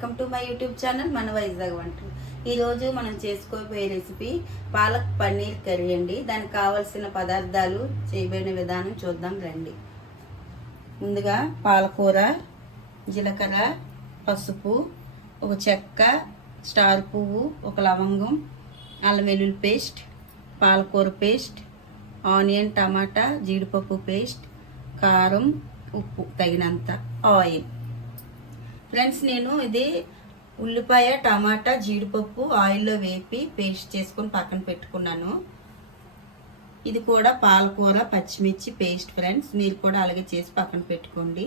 Welcome to my YouTube channel మన వైజాగ్ వంటలు. ఈరోజు మనం చేసుకోబోయే రెసిపీ పాలక్ పన్నీర్ కర్రీ అండి. దానికి కావాల్సిన పదార్థాలు, చేయబడిన విధానం చూద్దాం రండి. ముందుగా పాలకూర, జీలకర్ర, పసుపు, ఒక చెక్క, స్టార్ పువ్వు, ఒక లవంగం, అల్లం వెల్లుల్లి పేస్ట్, పాలకూర పేస్ట్, ఆనియన్, టమాటా, జీడిపప్పు పేస్ట్, కారం, ఉప్పు తగినంత, ఆయిల్. ఫ్రెండ్స్, నేను ఇది ఉల్లిపాయ, టమాటా, జీడిపప్పు ఆయిల్లో వేపి పేస్ట్ చేసుకొని పక్కన పెట్టుకున్నాను. ఇది కూడా పాలకూర, పచ్చిమిర్చి పేస్ట్. ఫ్రెండ్స్, మీరు కూడా అలాగే చేసి పక్కన పెట్టుకోండి.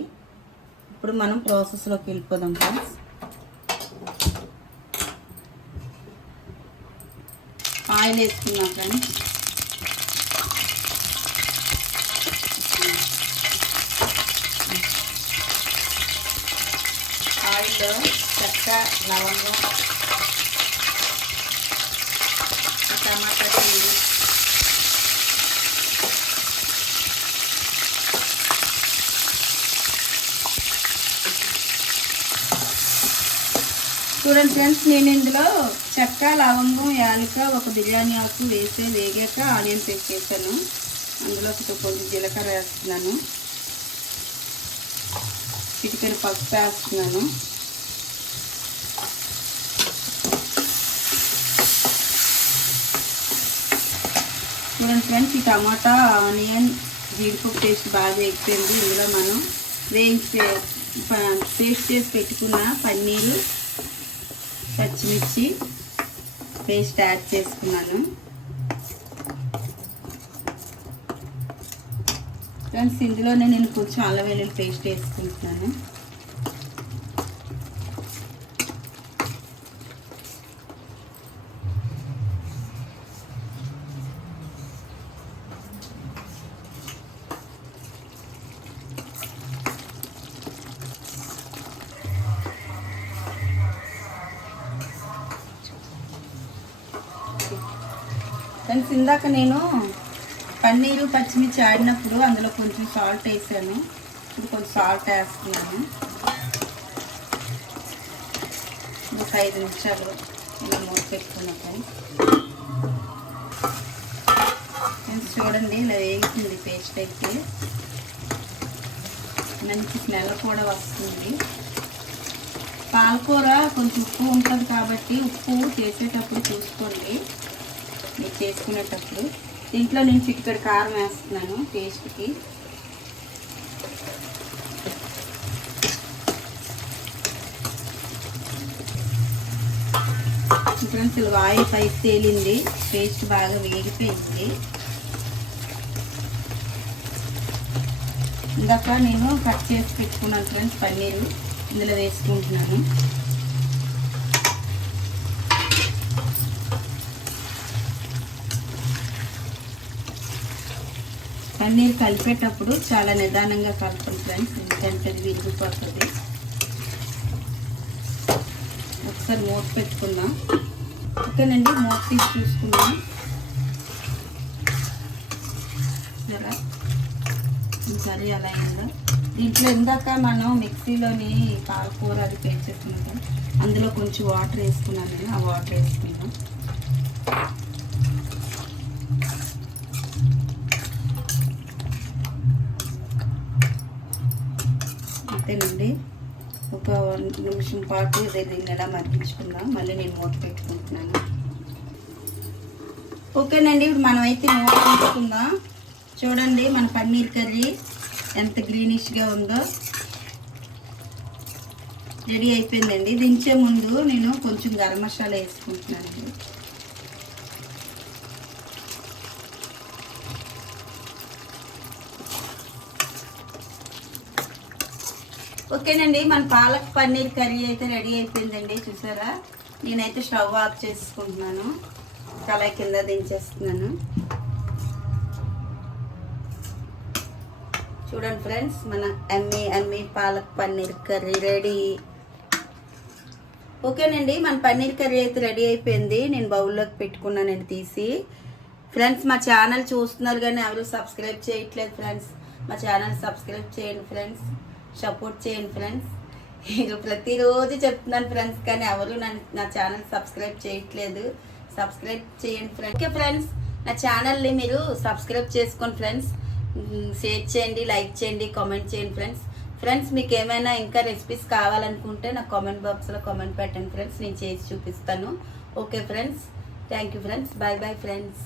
ఇప్పుడు మనం ప్రాసెస్లోకి వెళ్ళిపోదాం. ఫ్రెండ్స్, ఆయిల్ వేసుకున్నాం. ఫ్రెండ్స్, ఆయిల్లో చెక్క, లవంగం, టమాటా, చూడండి ఫ్రెండ్స్, నేను ఇందులో చెక్క, లవంగం, యాలక, ఒక బిర్యానీ ఆకు వేసి వేగాక ఆనియన్ పేస్ట్ వేసాను. అందులో కొంచెం జీలకర్ర వేస్తున్నాను, చిటికెడు పసుపు వేస్తున్నాను. చూడండి ఫ్రెండ్స్, ఈ టమాటా, ఆనియన్, జీడిపప్పు పేస్ట్ బాగా వేగిపోయింది. ఇందులో మనం పేస్ట్ చేసి పెట్టుకున్న పన్నీరు, పచ్చిమిర్చి పేస్ట్ యాడ్ చేసుకున్నాను. ఫ్రెండ్స్, ఇందులోనే నేను కొంచెం అల్లం వెల్లుల్లి పేస్ట్ వేసుకుంటున్నాను. ఫ్రెండ్స్, ఇందాక నేను పన్నీరు, పచ్చిమిర్చి ఆడినప్పుడు అందులో కొంచెం సాల్ట్ వేసాను. ఇప్పుడు కొంచెం సాల్ట్ వేస్తున్నాను. ఒక 5 నిమిషాలు ఇలా మూత పెట్టుకున్నాం. ఫ్రెండ్స్, చూడండి, ఇలా వేగుతుంది పేస్ట్ అయితే. మంచి స్మెల్ కూడా వస్తుంది. పాలకూర కొంచెం ఉప్పు ఉంటుంది కాబట్టి ఉప్పు చేసేటప్పుడు చూసుకోండి మీరు చేసుకునేటప్పుడు. దీంట్లో నేను చిటికెడు కారం వేస్తున్నాను టేస్ట్కి. ఫ్రెండ్స్, ఆయిల్ పైకి తేలింది, పేస్ట్ బాగా వేగిపోయింది. ఇందాక నేను కట్ చేసి పెట్టుకున్నాను ఫ్రెండ్స్ పన్నీరు, ఇందులో వేసుకుంటున్నాను. పన్నీర్ కలిపేటప్పుడు చాలా నిదానంగా కలపండి ఫ్రెండ్స్, ఎందుకంటే అది విరిగిపోతుంది. ఒకసారి మూత పెట్టుకుందాం. ఓకేనండి, మూత తీసి చూసుకుందాం. సరే, అలా అయిందా? దీంట్లో ఇందాక మనం మిక్సీలోని పాలకూర అది పేస్ట్ చేసుకున్నాం, అందులో కొంచెం వాటర్ వేసుకున్నాను నేను. ఆ వాటర్ వేసుకుందాం. అంతేనండి, ఒక 1 నిమిషం పాటు దీన్ని ఎలా మరిగించుకుందాం. మళ్ళీ నేను మూత పెట్టుకుంటున్నాను. ఓకేనండి, ఇప్పుడు మనం అయితే మూత పెట్టుకుందాం. చూడండి, మన పన్నీర్ కర్రీ ఎంత గ్రీనిష్గా ఉందో. రెడీ అయిపోయిందండి. దించే ముందు నేను కొంచెం గరం మసాలా వేసుకుంటున్నాను. ఓకేనండి, మన పాలక్ పన్నీర్ కర్రీ అయితే రెడీ అయిపోయిందండి. చూసారా, నేనైతే స్టవ్ ఆఫ్ చేసుకుంటున్నాను, కళాయి కింద దించేస్తున్నాను. చూడండి ఫ్రెండ్స్, మన ఎమ్మి పాలక్ పన్నీర్ కర్రీ రెడీ. ఓకేనండి, మన పన్నీర్ కర్రీ అయితే రెడీ అయిపోయింది. నేను బౌల్లోకి పెట్టుకున్నానండి తీసి. ఫ్రెండ్స్, మా ఛానల్ చూస్తున్నారు కానీ ఎవరు సబ్స్క్రైబ్ చేయట్లేదు. ఫ్రెండ్స్, మా ఛానల్ సబ్స్క్రైబ్ చేయండి ఫ్రెండ్స్, సపోర్ట్ చేయండి ఫ్రెండ్స్. ఇక ప్రతిరోజు చెప్తున్నాను ఫ్రెండ్స్, కానీ ఎవరు నా ఛానల్ సబ్స్క్రైబ్ చేయట్లేదు. సబ్స్క్రైబ్ చేయండి ఫ్రెండ్స్. ఓకే ఫ్రెండ్స్, నా ఛానల్ని మీరు సబ్స్క్రైబ్ చేసుకోండి ఫ్రెండ్స్. షేర్ చేయండి, లైక్ చేయండి, కామెంట్ చేయండి ఫ్రెండ్స్. మీకు ఏమైనా ఇంకా రెసిపీస్ కావాలనుకుంటే నాకు కామెంట్ బాక్స్లో కామెంట్ పెట్టండి ఫ్రెండ్స్, నేను చేసి చూపిస్తాను. Okay friends, thank you friends, bye bye friends.